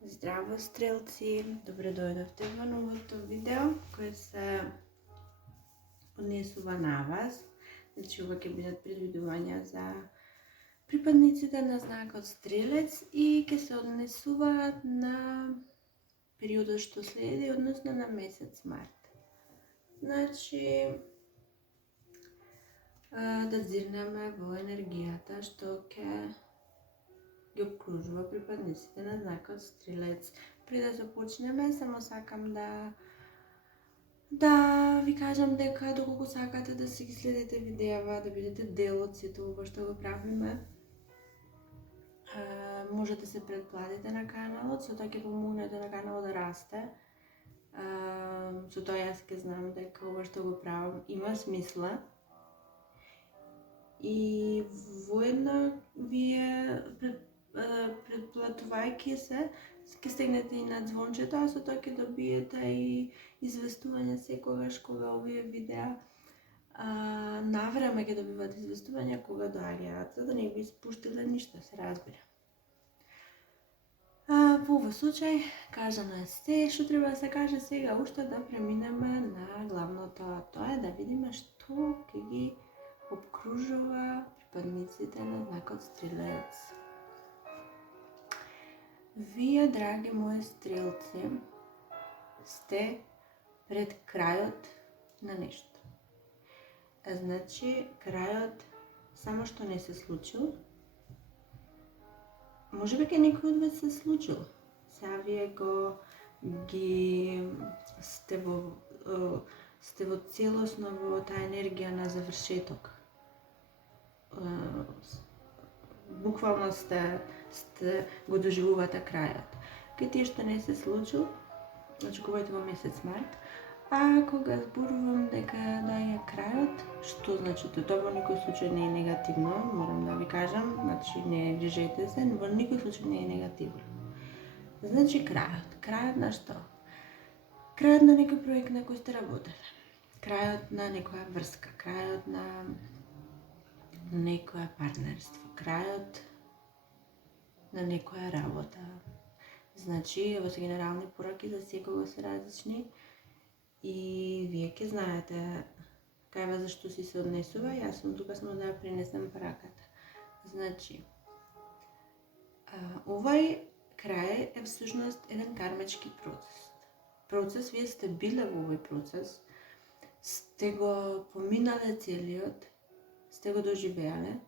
Здраво, стрелци! Добре дојдовте во новото видео кое се однесува на вас. Значи, ова ќе бидат предвидувања за припадниците на знакот Стрелец и ќе се однесуваат на периодот што следи, односно на месец март. Значи, да зирнеме во енергијата што ќе ги обкружува припадниците на знакот Стрелец. Пред да започнеме, само сакам да ви кажам дека доколку сакате да си ги следите видеава, да бидете дел од сето ова што го правиме, можете се претплатите на каналот, со тоа ќе помогнете на каналот да расте. Со тоа јас ќе знам дека ова што го правам има смисла. И воедно вие претплатувајќи се, ќе стегнете и на звончето, а со тоа ќе добиете и известување секогаш кога овие видеа навреме ќе добивате известување кога доаѓаат, за да не би испуштиле ништо, се разбира. Во овој случај, кажано е се што треба да се каже, сега уште да преминеме на главното, а тоа е да видиме што ќе ги обкружува припадниците на знакот Стрелец. Вие, драги мои стрелци, сте пред крајот на нешто. Значи, крајот само што не се случил. Може би ке некој од вас се случил. Сега вие сте во целосно во таа енергија на завршеток. Буквално го доживувате крајот. Кај тие што не се случил, очекувајте во месец март, а кога зборувам дека доаѓа крајот, што значи тоа во никој случај не е негативно, морам да ви кажам, значи не грижете се, во никој случај не е негативно. Значи крајот на што? Крајот на некој проект на кој сте работеле, крајот на некоја врска, крајот на некоја партнерство, крајот на некоја работа. Значи, ово се генерални пораки за секого се различни и вие ќе знаете кај вас зашто си се однесува, јас сум тука само да ја пренесем параката. Значи, овај крај е всушност еден кармички процес. Вие сте биле во овој процес, сте го поминале целиот, сте го доживеале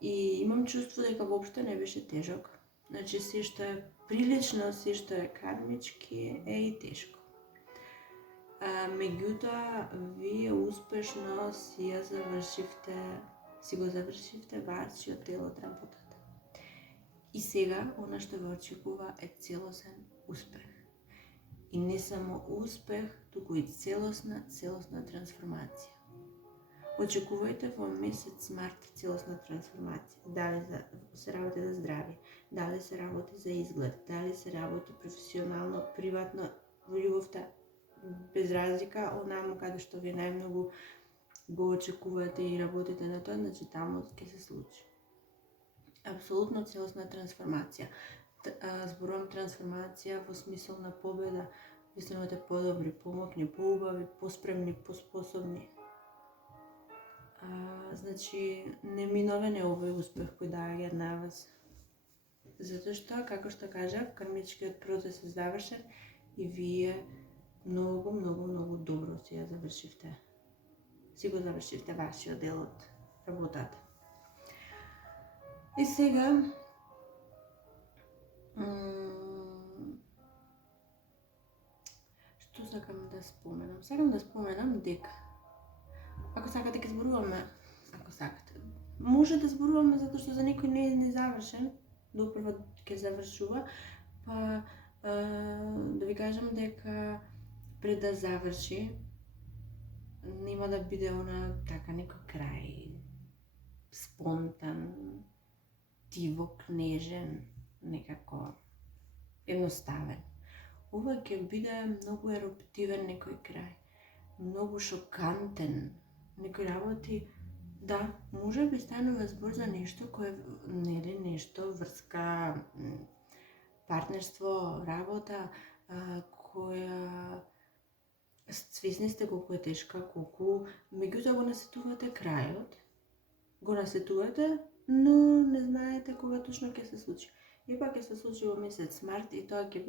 и имам чувство дека воопшто не беше тежок. Значи, се што е прилично, се што е кармички е и тешко. Меѓутоа, вие успешно си го завршивте вашиот дел од работата. И сега, она што ве очекува е целосен успех. И не само успех, туку и целосна трансформација. Очекувајте во месец март целосна трансформација. Дали се работи за здравје, дали се работи за изглед, дали се работи професионално, приватно, во љубовта, без разлика, онаму каде што вие најмногу го очекувате и работите на тоа, значи таму ќе се случи. Апсолутно целосна трансформација. Зборувам трансформација во смисол на победа. Ви станувате подобри, помокни, поубави, поспремни, поспособни. Значи, неминовен е овој успех кој доаѓа на вас. Затоа што, како што кажав, кармичкиот процес е завршен и вие многу добро си ја завршивте. Си го завршивте вашиот дел од работата. И сега што сакам да споменам? Сакам да споменам дека ако сакате ќе зборуваме, може да зборуваме затоа што за некој не е незавршен, допрва ќе завршува, па да ви кажам дека пред да заврши нема да биде така некој крај спонтан, тивок, нежен, некако едноставен. Ова ќе биде многу еруптивен некој крај, многу шокантен. Некои работи, да, може би станува збор за нешто кое нели нешто врска партнерство, работа, која свесни сте колку е тешка, колку меѓутоа го насетувате крајот, го насетувате, но не знаете кога точно ќе се случи. И пак ќе се случи во месец март и тоа ќе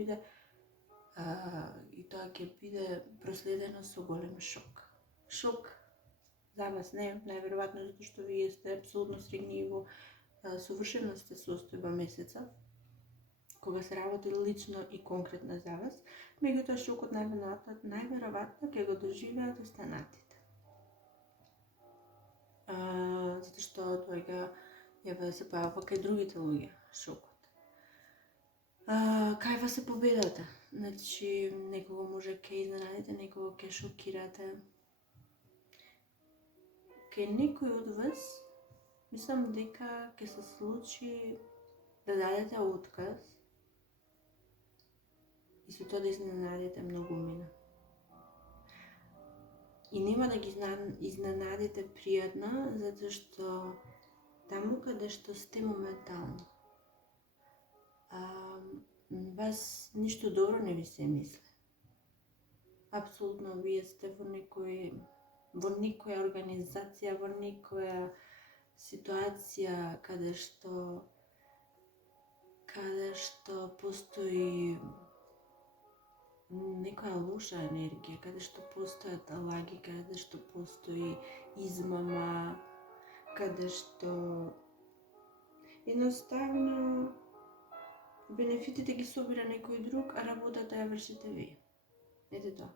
биде проследено со голем шок. Шок за вас не, најверојатно затоа што вие сте апсолутно срегни и во совршена сте состојба месеца, кога се работи лично и конкретно за вас, меѓутоа шокот најверојатно ќе го доживеат останатите. Затоа што тој ја се појавува кај другите луѓе, шокот. Кај вас е победата? Значи, некого може ќе изненадите, некого ќе шокирате. Кај некој од вас, мислам дека ќе се случи да дадете отказ и со тоа да изненадите многу мина. И нема да ги изненадите пријатно, затоа што таму каде што сте моментално, вас ништо добро не ви се мисли. Апсолутно вие сте во некоја организација, во некоја ситуација каде што постои некоја лоша енергија, каде што постојат лаги, каде што постои измама, каде што едноставно бенефитите ги собира некој друг, а работата ја вршите вие. Ете тоа.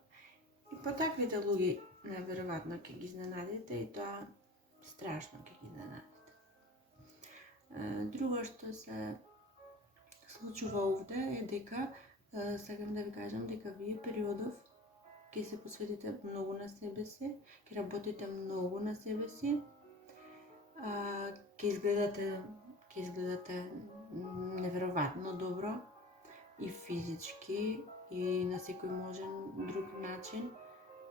И по таквите луѓе најверојатно ќе ги изненадите и тоа страшно ќе ги изненадите. Друго што се случува овде е дека сакам да ви кажам дека вие периодов ќе се посветите многу на себе си, ќе работите многу на себе си, ќе изгледате неверојатно добро и физички и на секој можен друг начин.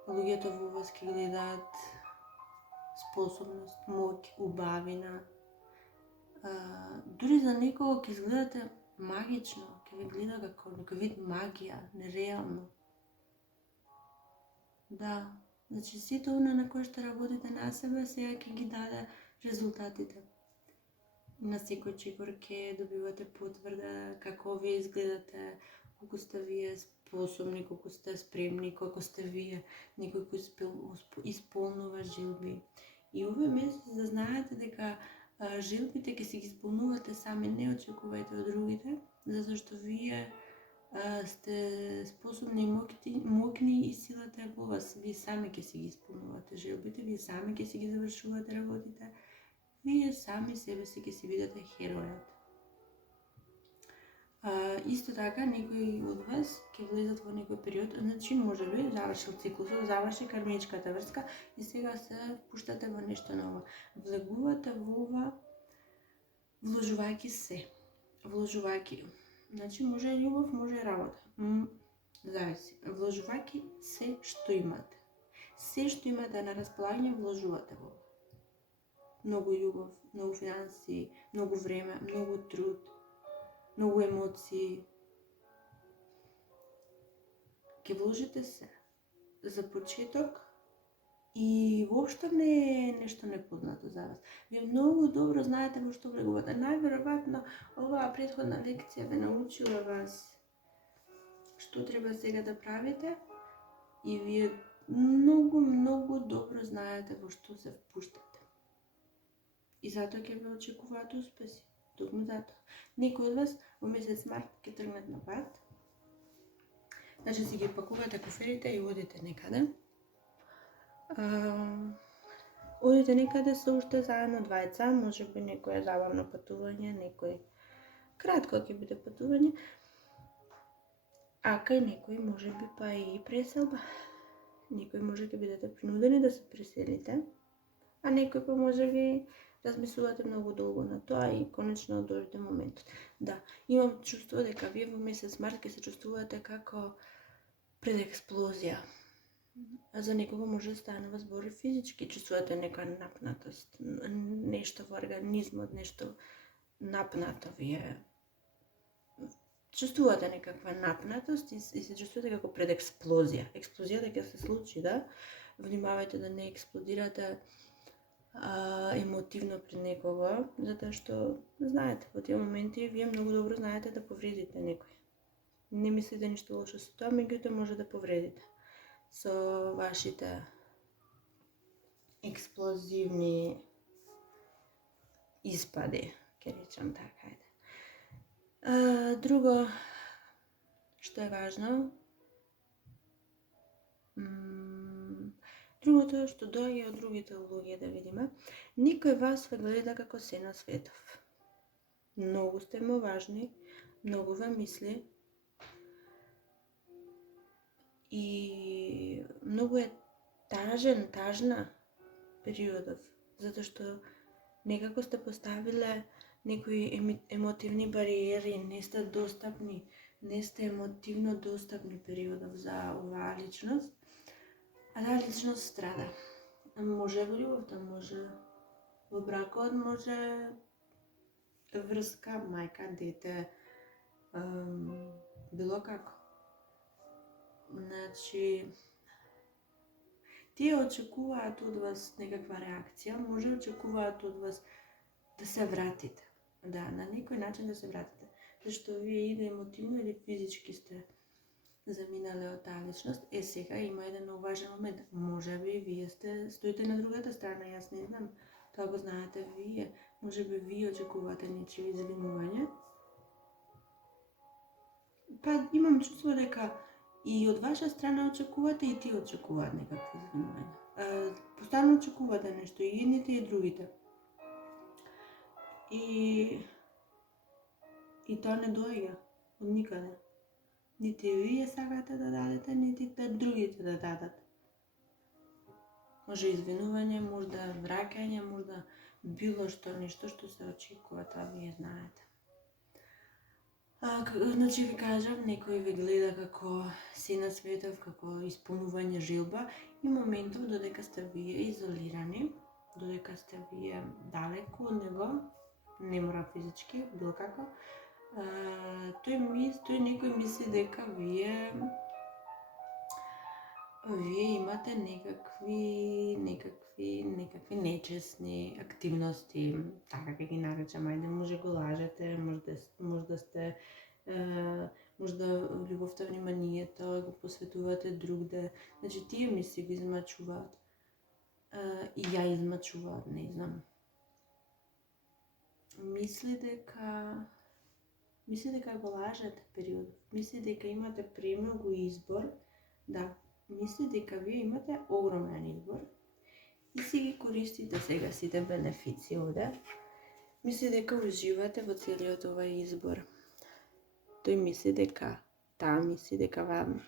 Луѓето во вас ќе гледаат способност, моќ, убавина. Дури за некого ќе изгледате магично, ќе ви гледа како некој вид магија, нереално. Да, значи сите она на кои што работите на себе, сега ќе ги даде резултатите. На секој чекор ќе добивате потврда како вие изгледате, колку сте вие способни, колку сте спремни, колку сте вие некој кој исполнува желби. И овој месец да знаете дека желбите ќе си ги исполнувате сами, не очекувајте од другите, затоа што вие сте способни и моќни и силата е во вас. Вие сами ќе си ги исполнувате желбите, вие сами ќе си ги завршувате работите, вие сами себе си ќе си бидете херојот. Исто така, некои од вас ќе влезат во некој период, значи можеби завршил циклусот, заврши кармичката врска и сега се пуштате во нешто ново. Влегувате во ова, вложувајќи се. Значи може љубов, може работа. Зависи. Вложувајќи се што имате. Се што имате на располагање вложувате во ова. Многу љубов, многу финанси, многу време, многу труд, многу емоции. Ке вложите се за почеток и воопшто не е нешто непознато за вас. Вие многу добро знаете во што влегувате. Најверојатно оваа претходна лекција ве научила вас што треба сега да правите и вие многу добро знаете во што се впуштате. И затоа ќе ве очекуваат успеси. Токму затоа. Некои од вас во месец март ќе тргнат на пат. Значи си ги пакувате коферите и одите некаде. Одите некаде се уште заедно двајца, можеби некој забавно патување, некој кратко ќе биде патување. А кај некој можеби па и преселба. Некој може ќе бидете принудени да се преселите, а некој па можеби размислувате многу долго на тоа и конечно дојде моментот. Да, имам чувство дека вие во месец март ќе се чувствувате како пред експлозија. За некого може да станува збор и физички, чувствувате некоја напнатост, нешто во организмот, нешто напнато ви е. чувствувате некаква напнатост и се чувствувате како пред експлозија. Експлозијата ќе се случи, да? Внимавајте да не експлодирате емотивно пред некого, затоа што знаете, во тие моменти вие многу добро знаете да повредите некој. Не мислите ништо лошо со тоа, меѓутоа може да повредите со вашите експлозивни испади, ќе речам така, ајде. Друго што е важно, другото што доаѓа од другите луѓе, да видиме, никој вас ве гледа како Сена Светов. Многу сте му важни, многу ве мисли и многу е тажна периодов, затоа што некако сте поставиле некои емотивни бариери, не сте достапни, не сте емотивно достапни периодов за оваа личност, а таа личност страда. Може во љубовта, може во бракот, може врска, мајка, дете, било како. Значи, тие очекуваат од вас некаква реакција, може очекуваат од вас да се вратите. Да, на некој начин да се вратите. Зашто вие или емотивно или физички сте заминале од таа личност. Сега има еден многу важен момент. Може би вие стоите на другата страна, јас не знам. Тоа го знаете вие. Може би вие очекувате нечие извинување. Па имам чувство дека и од ваша страна очекувате и тие очекуваат некакво извинување. Постојано очекувате нешто и едните и другите. И тоа не доаѓа од никаде. Нити вие сакате да дадете, нити другите да дадат. Може извинување, можда враќање, можда било што, нешто што се очекува, тоа вие знаете. Значи ви кажам, некој ви гледа како Сена Светов, како исполнување желба и моментов додека сте вие изолирани, додека сте вие далеку од него, не мора физички, било како, тој некој мисли дека вие имате некакви нечесни активности, така ќе ги наречам, ајде, може го лажете, можда сте, можда љубовта, вниманието го посветувате другде, значи тие мисли ги измачуваат и ја измачуваат, не знам. Мисли дека го лажете период, мисли дека имате премногу избор, да, мисли дека вие имате огромен избор и си ги користите сега сите бенефици овде. Мисли дека уживате во целиот овој избор. Таа мисли дека вам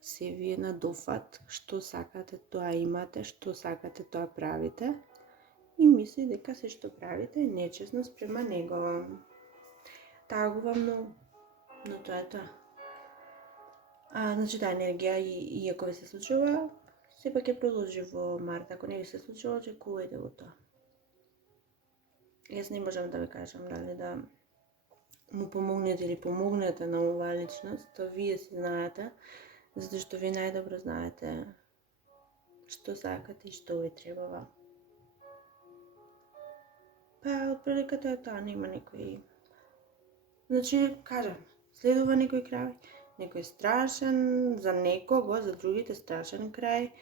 се вие на дофат, што сакате тоа имате, што сакате тоа правите и мисли дека се што правите е нечесно спрема него. Тагува многу, но тоа е тоа. Значи таа енергија, иако ви се случува, сепак ќе продолжи во март. Ако не ви се случува, очекувајте го тоа. Јас не можам да ви кажам дали да му помогнете или помогнете на оваа личност, тоа вие си знаете, затоа што вие најдобро знаете што сакате и што ви требава. Па, отприлика тоа е тоа, нема некој... Значи, кажам, следува некој крај, некој страшен, за некого, за другите страшен крај,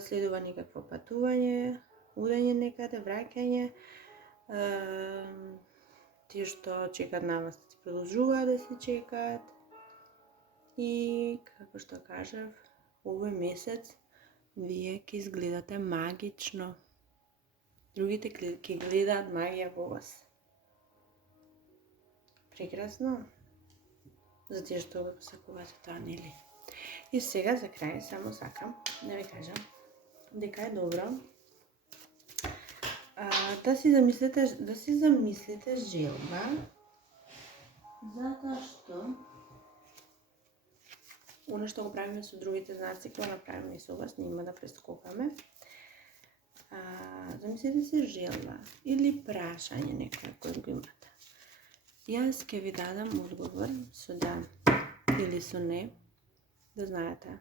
следува некакво патување, удење некаде, враќање, тие што чекат на вас да се продолжуваат да се чекаат и, како што кажав, овој месец вие ќе изгледате магично. Другите ќе гледаат магија во вас. Прекрасно. Затоа што го посакувате тоа, нели? И сега за крај само сакам да ви кажам дека е добро да си замислите желба, затоа што оно што го правиме со другите знаци, ќе го направиме и со вас, нема да прескокаме. Замислете се желба или прашање некоја кој го имате. Јас ќе ви дадам одговор со да или со не, да знаете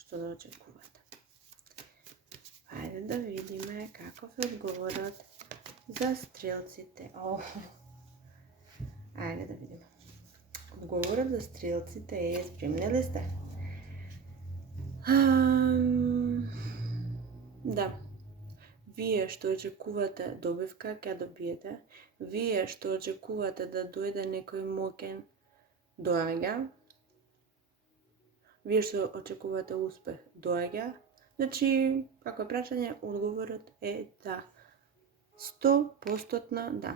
што да очекувате. Ајде да видиме каков е одговорот за стрелците. Ајде да видиме. Одговорот за стрелците е, спремни ли сте? Да. Вие што очекувате добивка, ќе добиете. Вие што очекувате да дојде некој моќен, доаѓа. Вие што очекувате успех, доаѓа. Значи, како е прашање, одговорот е да. 100% да.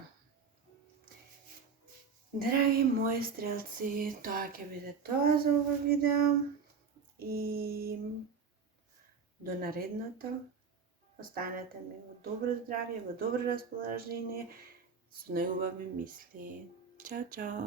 Драги мои стрелци, тоа ќе биде тоа за ова видео. И до наредното. Останете ми во добро здравје, во добро расположение, со најубави мисли. Чао, чао!